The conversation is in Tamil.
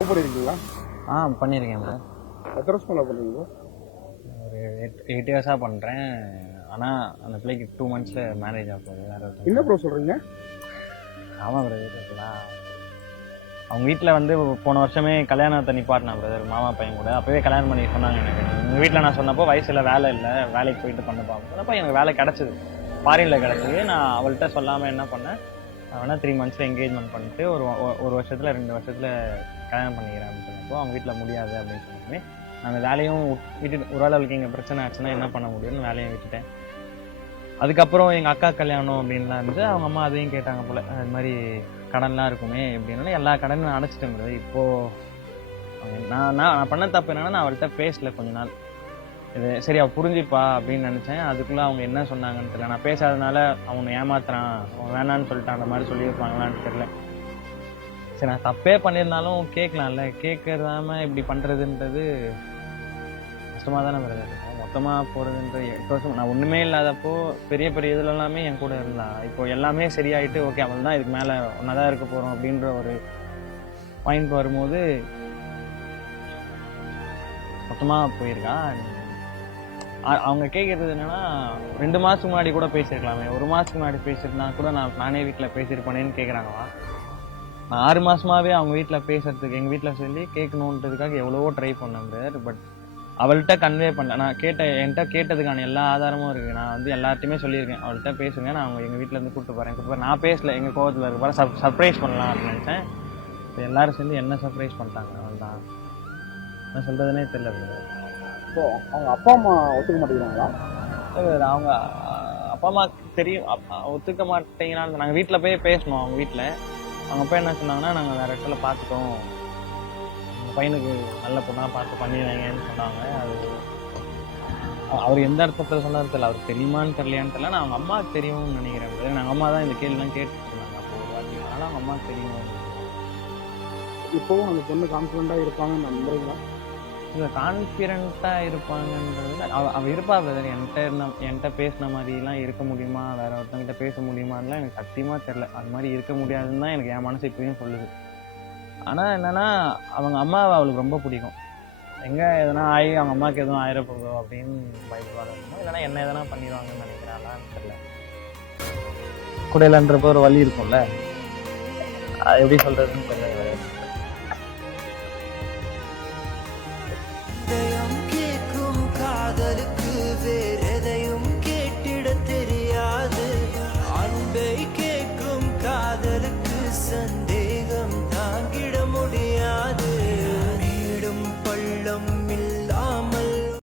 பண்ணிருக்கீங்களா? பண்ணியிருக்கேன் ப்ரோ. எத்தனை வருஷம் லவ் பண்ணுறீங்க? ஒரு 8 இயர்ஸாக பண்ணுறேன். ஆனால் அந்த பிள்ளைக்கு 2 monthsல மேரேஜ் ஆக போகுது. வேறு என்ன ப்ரோ சொல்கிறீங்க? ஆமாம் பிரதர். இருக்குலாம் அவங்க வீட்டில் வந்து போன வருஷமே கல்யாணத்தை நிப்பாட்டினா பிரதர், மாமா பையன் கூட. அப்போவே கல்யாணம் பண்ணி சொன்னாங்க எனக்கு. எங்கள் வீட்டில் நான் சொன்னப்போ வயசில் வேலை இல்லை, வேலைக்கு போயிட்டு பண்ணப்பா சொன்னப்போ எனக்கு வேலை கிடச்சிது, ஃபாரினில் கிடச்சிது. நான் அவள்கிட்ட சொல்லாமல் என்ன பண்ணேன், நான் வேணால் 3 monthsல என்கேஜ்மெண்ட் பண்ணிட்டு ஒரு வருஷத்தில் 2 வருஷத்தில் கல்யாணம் பண்ணிக்கிறேன் அப்படின்னு சொன்னப்போ அவங்க வீட்டில் முடியாது அப்படின்னு சொன்னோமே நான் அந்த வேலையும் விட்டுட்டு, ஒரு அளவுக்கு இங்கே பிரச்சனை ஆச்சுன்னா என்ன பண்ண முடியும்னு வேலையை விட்டுட்டேன். அதுக்கப்புறம் எங்கள் அக்கா கல்யாணம் அப்படின்லாம் இருந்து அவங்க அம்மா அதையும் கேட்டாங்க போல், அது மாதிரி கடன்லாம் இருக்குமே எப்படின்னா எல்லா கடனும் அடைச்சிட்டேன் போது. இப்போது நான் பண்ண தப்பு என்னன்னா, நான் அவள்கிட்ட பேசல கொஞ்ச நாள். இது சரி அவள் புரிஞ்சுப்பா அப்படின்னு நினச்சேன். அதுக்குள்ளே அவங்க என்ன சொன்னாங்கன்னு தெரியல. நான் பேசாதனால அவனை ஏமாத்துறான், அவன் வேணான்னு சொல்லிட்டான், அந்த மாதிரி சொல்லியிருப்பாங்களான்னு தெரியல. சரி நான் தப்பே பண்ணியிருந்தாலும் கேட்கலாம்ல, கேட்கறாம இப்படி பண்ணுறதுன்றது கஷ்டமாக தானே வருது. மொத்தமாக போகிறதுன்ற 8 வருஷம் நான் ஒன்றுமே இல்லாதப்போ பெரிய பெரிய இதில் எல்லாமே என் கூட இருந்தா. இப்போ எல்லாமே சரியாயிட்டு ஓகே அவள் தான் இதுக்கு மேலே ஒன்றா தான் இருக்க போகிறோம் அப்படின்ற ஒரு பாயிண்ட் வரும்போது மொத்தமாக போயிருக்கா. அவங்க கேட்குறது என்னன்னா, 2 மாதத்துக்கு முன்னாடி கூட பேசியிருக்கலாமே, 1 மாதத்துக்கு முன்னாடி பேசியிருந்தா கூட நானே வீட்டில் பேசியிருப்பேனேன்னு கேட்குறாங்களா. நான் 6 மாதமாகவே அவங்க வீட்டில் பேசுறதுக்கு, எங்கள் வீட்டில் சொல்லி கேட்கணுன்றதுக்காக எவ்வளவோ ட்ரை பண்ணேன் பிரதர். பட் அவள்கிட்ட கன்வே பண்ணல. நான் என்கிட்ட கேட்டதுக்கான எல்லா ஆதாரமும் இருக்குது. நான் வந்து எல்லார்ட்டையுமே சொல்லியிருக்கேன், அவள்கிட்ட பேசுங்க, நான் அவங்க எங்கள் வீட்டிலேருந்து கூப்பிட்டு போகிறேன். நான் பேசல, எங்கள் கோவத்தில் இருக்க சர்ப்ரைஸ் பண்ணலாம் அப்படின்னு நினச்சேன். இப்போ எல்லாரும் சேர்ந்து என்ன சர்ப்ரைஸ் பண்ணிட்டாங்க. அவள் தான் என்ன சொல்கிறதுனே தெரியல பிரதர். ஸோ அவங்க அப்பா அம்மா ஒத்துக்க மாட்டேங்கிறாங்களா? அவங்க அப்பா அம்மாவுக்கு தெரியும், ஒத்துக்க மாட்டேங்கிறான்னு. நாங்கள் வீட்டில் போய் பேசணும். அவங்க வீட்டில் அவங்க அப்பா என்ன சொன்னாங்கன்னா, நாங்கள் வேறு இடத்துல பார்த்துட்டோம், உங்கள் பையனுக்கு நல்ல பொண்ணாக பார்த்து பண்ணிடுவாங்கன்னு சொன்னாங்க. அது அவர் எந்த அர்த்தத்தில் சொன்னார் தெரியல, அவருக்கு தெரியுமான்னு தெரியலையான்னு தெரியல. நான் அவங்க அம்மாவுக்கு தெரியும்னு நினைக்கிறேன். நாங்கள் அம்மா தான் இந்த கேள்விலாம் கேட்டுட்டு இருந்தாங்க அப்போ ஒரு வாட்டி. அதனால் அவங்க அம்மாவுக்கு தெரியும். இப்போவும் அந்த பொண்ணு கான்ஃபிடென்ட்டாக இருப்பாங்கன்னு நம்புறீங்களா? இல்லை கான்ஃபிடென்ட்டாக இருப்பாங்கன்றது அவள் இருப்பா பிரதர். என்கிட்ட பேசின மாதிரிலாம் இருக்க முடியுமா, வேற ஒருத்தங்கிட்ட பேச முடியுமான்லாம் எனக்கு சத்தியமாக தெரில. அது மாதிரி இருக்க முடியாதுன்னு தான் எனக்கு என் மனசு இப்பயும் சொல்லுது. ஆனால் என்னென்னா, அவங்க அம்மாவை அவளுக்கு ரொம்ப பிடிக்கும். எங்கே எதனா ஆகி அவங்க அம்மாவுக்கு எதுவும் ஆயிரப்போதோ அப்படின்னு பயப்படுவாங்க. இல்லைன்னா என்ன எதனா பண்ணிடுவாங்கன்னு நினைக்கிறாங்களான்னு தெரியல. கூட இல்லைன்றப்போ ஒரு வழி இருக்கும்ல, எப்படி சொல்கிறதுன்னு தெரியல.